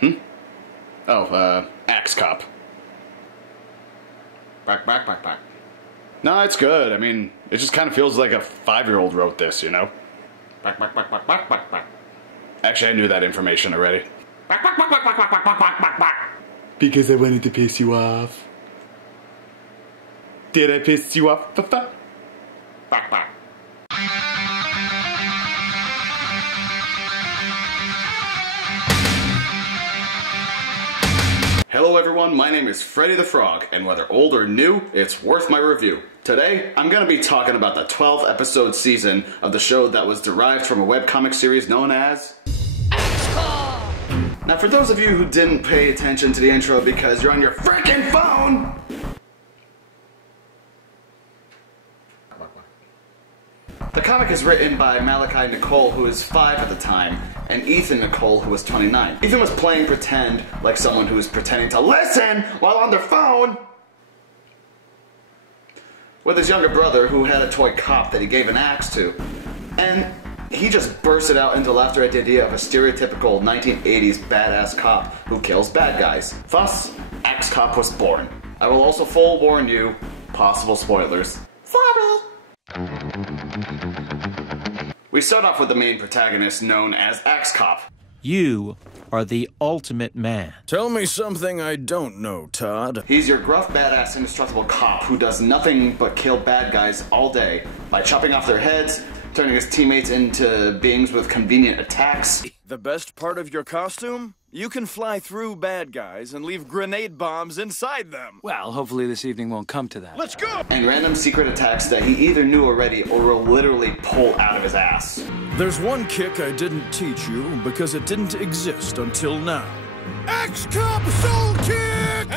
Hmm? Oh, Axe Cop. No, it's good. I mean, it just kind of feels like a 5-year-old wrote this, you know? Actually, I knew that information already. Because I wanted to piss you off. Did I piss you off? Hello everyone, my name is Freddie the Frog, and whether old or new, it's worth my review. Today, I'm going to be talking about the 12th episode season of the show that was derived from a webcomic series known as axe-wielding. Now for those of you who didn't pay attention to the intro because you're on your freaking phone, the comic is written by Malachi Nicole, who is 5 at the time, and Ethan Nicole, who was 29. Ethan was playing pretend like someone who was pretending to listen while on their phone with his younger brother, who had a toy cop that he gave an axe to. And he just bursted out into laughter at the idea of a stereotypical 1980s badass cop who kills bad guys. Thus, Axe Cop was born. I will also full warn you, possible spoilers. Sorry! We start off with the main protagonist known as Axe Cop. You are the ultimate man. Tell me something I don't know, Todd. He's your gruff, badass, indestructible cop who does nothing but kill bad guys all day by chopping off their heads, turning his teammates into beings with convenient attacks. The best part of your costume? You can fly through bad guys and leave grenade bombs inside them. Well, hopefully this evening won't come to that. Let's go! And random secret attacks that he either knew already or will literally pull out of his ass. There's one kick I didn't teach you because it didn't exist until now. Axe-Cop Soul Kick!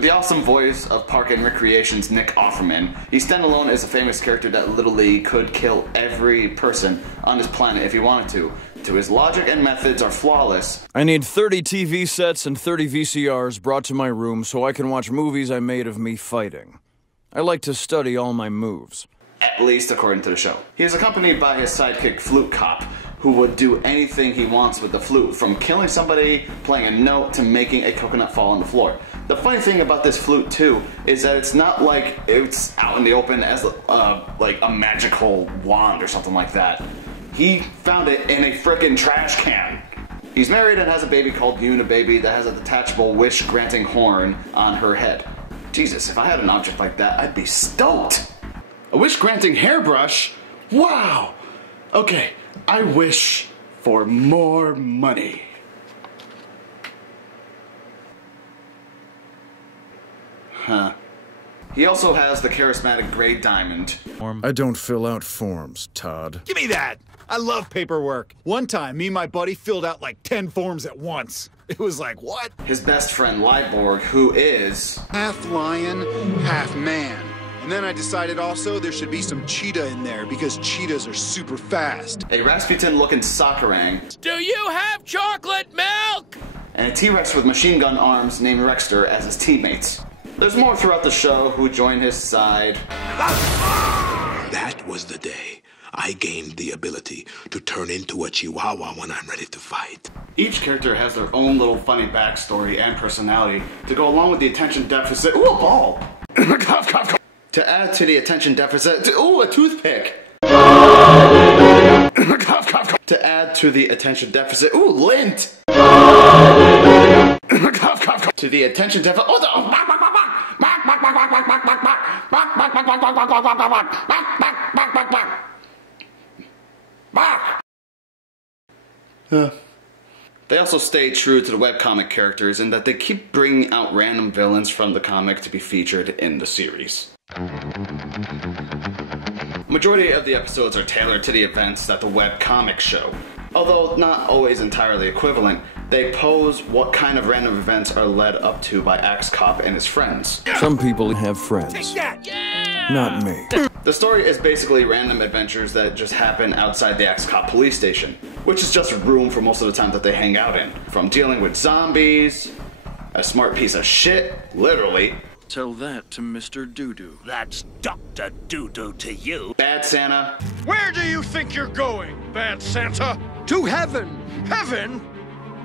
The awesome voice of Park and Recreation's Nick Offerman, he standalone is a famous character that literally could kill every person on this planet if he wanted to. His logic and methods are flawless. I need 30 TV sets and 30 VCRs brought to my room so I can watch movies I made of me fighting. I like to study all my moves. At least according to the show. He is accompanied by his sidekick Flute Cop, who would do anything he wants with the flute, from killing somebody, playing a note, to making a coconut fall on the floor. The funny thing about this flute too is that it's not like it's out in the open as like a magical wand or something like that. He found it in a frickin' trash can. He's married and has a baby called Unibaby that has a detachable wish-granting horn on her head. Jesus, if I had an object like that, I'd be stoked! A wish-granting hairbrush? Wow! Okay, I wish for more money. Huh. He also has the charismatic Gray Diamond. I don't fill out forms, Todd. Give me that! I love paperwork. One time, me and my buddy filled out like 10 forms at once. It was like, what? His best friend Liborg, who is half lion, half man. And then I decided also there should be some cheetah in there because cheetahs are super fast. a Rasputin-looking Sakurang. Do you have chocolate milk? And a T-Rex with machine gun arms named Rexter as his teammates. There's more throughout the show who join his side. That was the day I gained the ability to turn into a chihuahua when I'm ready to fight. Each character has their own little funny backstory and personality to go along with the attention deficit. Ooh, a ball! Cough, cough, cough. To add to the attention deficit. Ooh, a toothpick! Cough, cough, cough. To add to the attention deficit. Ooh, lint! Cough, cough, cough. To the attention deficit. Oh, They also stay true to the webcomic characters in that they keep bringing out random villains from the comic to be featured in the series. Majority of the episodes are tailored to the events that the webcomic show. Although not always entirely equivalent, they pose what kind of random events are led up to by Axe Cop and his friends. Some people have friends. Not me. The story is basically random adventures that just happen outside the Axe Cop police station, which is just room for most of the time that they hang out in. From dealing with zombies, a smart piece of shit, literally. Tell that to Mr. Doodoo. That's Dr. Doodoo to you. Bad Santa. Where do you think you're going, Bad Santa? To heaven! Heaven?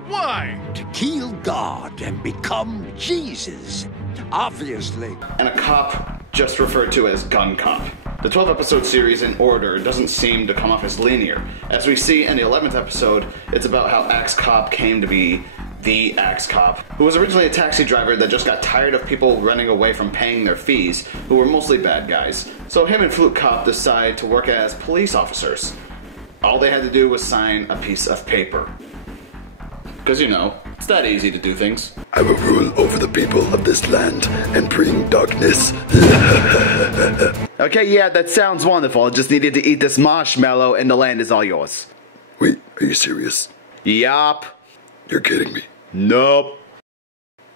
Why? To kill God and become Jesus. Obviously. And a cop just referred to as Gun Cop. The 12-episode series in order doesn't seem to come off as linear. As we see in the 11th episode, it's about how Axe Cop came to be the Axe Cop, who was originally a taxi driver that just got tired of people running away from paying their fees, who were mostly bad guys. So him and Flute Cop decide to work as police officers. All they had to do was sign a piece of paper. Because, you know, it's that easy to do things. I will rule over the people of this land and bring darkness. Okay, yeah, that sounds wonderful. Just needed to eat this marshmallow and the land is all yours. Wait, are you serious? Yup. You're kidding me. Nope.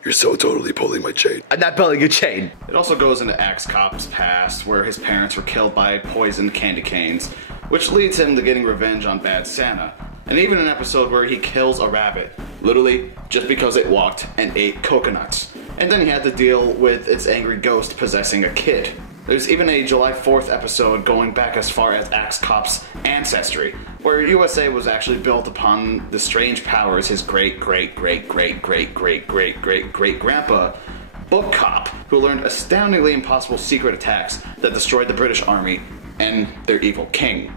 You're so totally pulling my chain. I'm not pulling your chain. It also goes into Axe Cop's past, where his parents were killed by poisoned candy canes, which leads him to getting revenge on Bad Santa. And even an episode where he kills a rabbit, literally just because it walked and ate coconuts. And then he had to deal with its angry ghost possessing a kid. There's even a July 4th episode going back as far as Axe Cop's ancestry, where USA was actually built upon the strange powers his great-great-great-great-great-great-great-great-grandpa, Book Cop, who learned astoundingly impossible secret attacks that destroyed the British Army and their evil king.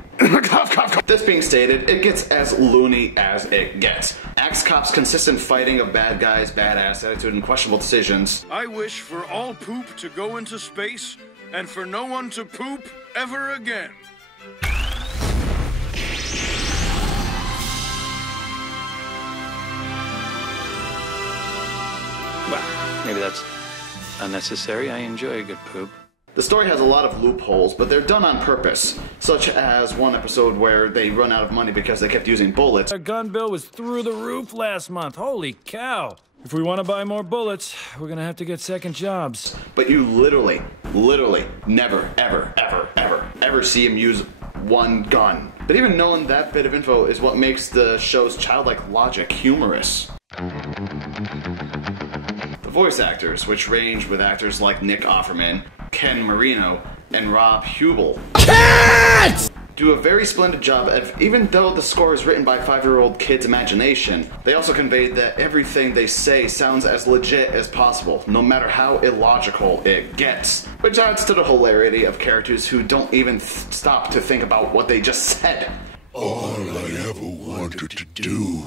This being stated, it gets as loony as it gets. Axe Cop's consistent fighting of bad guys, badass attitude, and questionable decisions. I wish for all poop to go into space, and for no one to poop ever again. Well, maybe that's unnecessary. I enjoy a good poop. The story has a lot of loopholes, but they're done on purpose, such as one episode where they run out of money because they kept using bullets. Our gun bill was through the roof last month. Holy cow. If we want to buy more bullets, we're going to have to get second jobs. But you literally never, ever see him use one gun. But even knowing that bit of info is what makes the show's childlike logic humorous. The voice actors, which range with actors like Nick Offerman, Ken Marino, and Rob Hubel, do a very splendid job of, even though the score is written by a 5-year-old kid's imagination, they also conveyed that everything they say sounds as legit as possible, no matter how illogical it gets. Which adds to the hilarity of characters who don't even stop to think about what they just said. All I ever wanted to do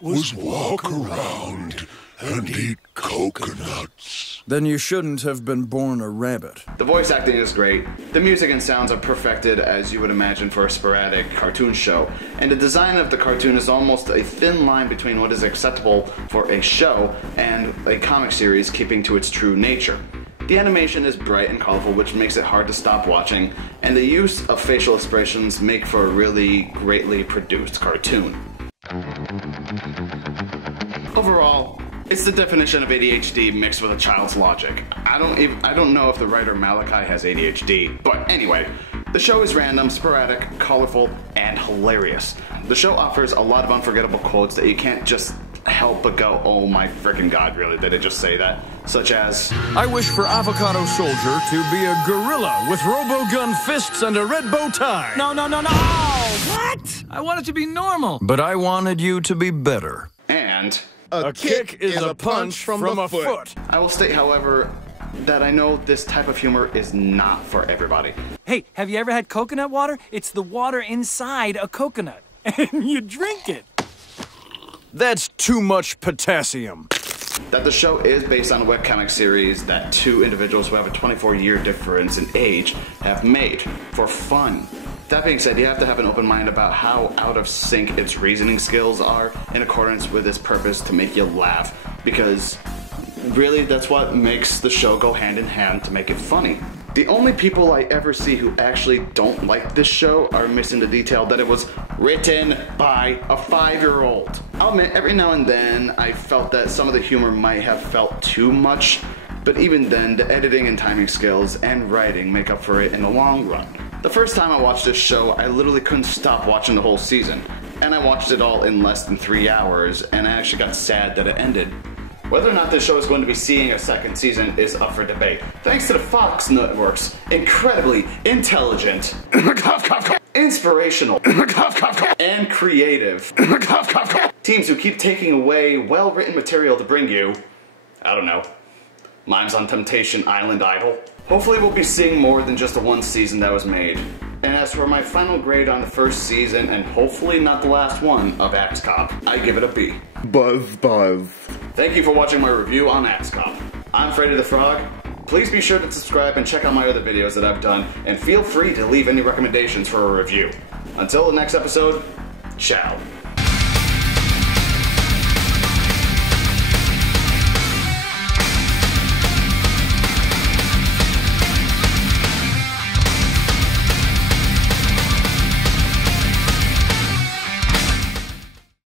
was walk around and eat coconuts. Then you shouldn't have been born a rabbit. The voice acting is great, the music and sounds are perfected as you would imagine for a sporadic cartoon show, and the design of the cartoon is almost a thin line between what is acceptable for a show and a comic series keeping to its true nature. The animation is bright and colorful, which makes it hard to stop watching, and the use of facial expressions make for a really greatly produced cartoon. Overall, it's the definition of ADHD mixed with a child's logic. I don't know if the writer Malachi has ADHD, but anyway, the show is random, sporadic, colorful, and hilarious. The show offers a lot of unforgettable quotes that you can't just help but go, oh my freaking god, really, did it just say that? Such as, I wish for Avocado Soldier to be a gorilla with robo-gun fists and a red bow tie. No! What? I want it to be normal. But I wanted you to be better. and A kick is a punch from a foot. I will state, however, that I know this type of humor is not for everybody. Hey, have you ever had coconut water? It's the water inside a coconut, and you drink it. That's too much potassium. That the show is based on a webcomic series that two individuals who have a 24-year difference in age have made for fun. That being said, you have to have an open mind about how out of sync its reasoning skills are in accordance with its purpose to make you laugh, because really that's what makes the show go hand in hand to make it funny. The only people I ever see who actually don't like this show are missing the detail that it was written by a 5-year-old. I'll admit, every now and then I felt that some of the humor might have felt too much, but even then the editing and timing skills and writing make up for it in the long run. The first time I watched this show, I literally couldn't stop watching the whole season, and I watched it all in less than 3 hours, and I actually got sad that it ended. Whether or not this show is going to be seeing a second season is up for debate. Thanks to the Fox Network's incredibly intelligent, inspirational, and creative teams who keep taking away well-written material to bring you, I don't know, Mimes on Temptation Island Idol. Hopefully we'll be seeing more than just the one season that was made. And as for my final grade on the first season, and hopefully not the last one, of Axe Cop, I give it a B. Buzz buzz. Thank you for watching my review on Axe Cop. I'm Freddie the Frog. Please be sure to subscribe and check out my other videos that I've done, and feel free to leave any recommendations for a review. Until the next episode, ciao.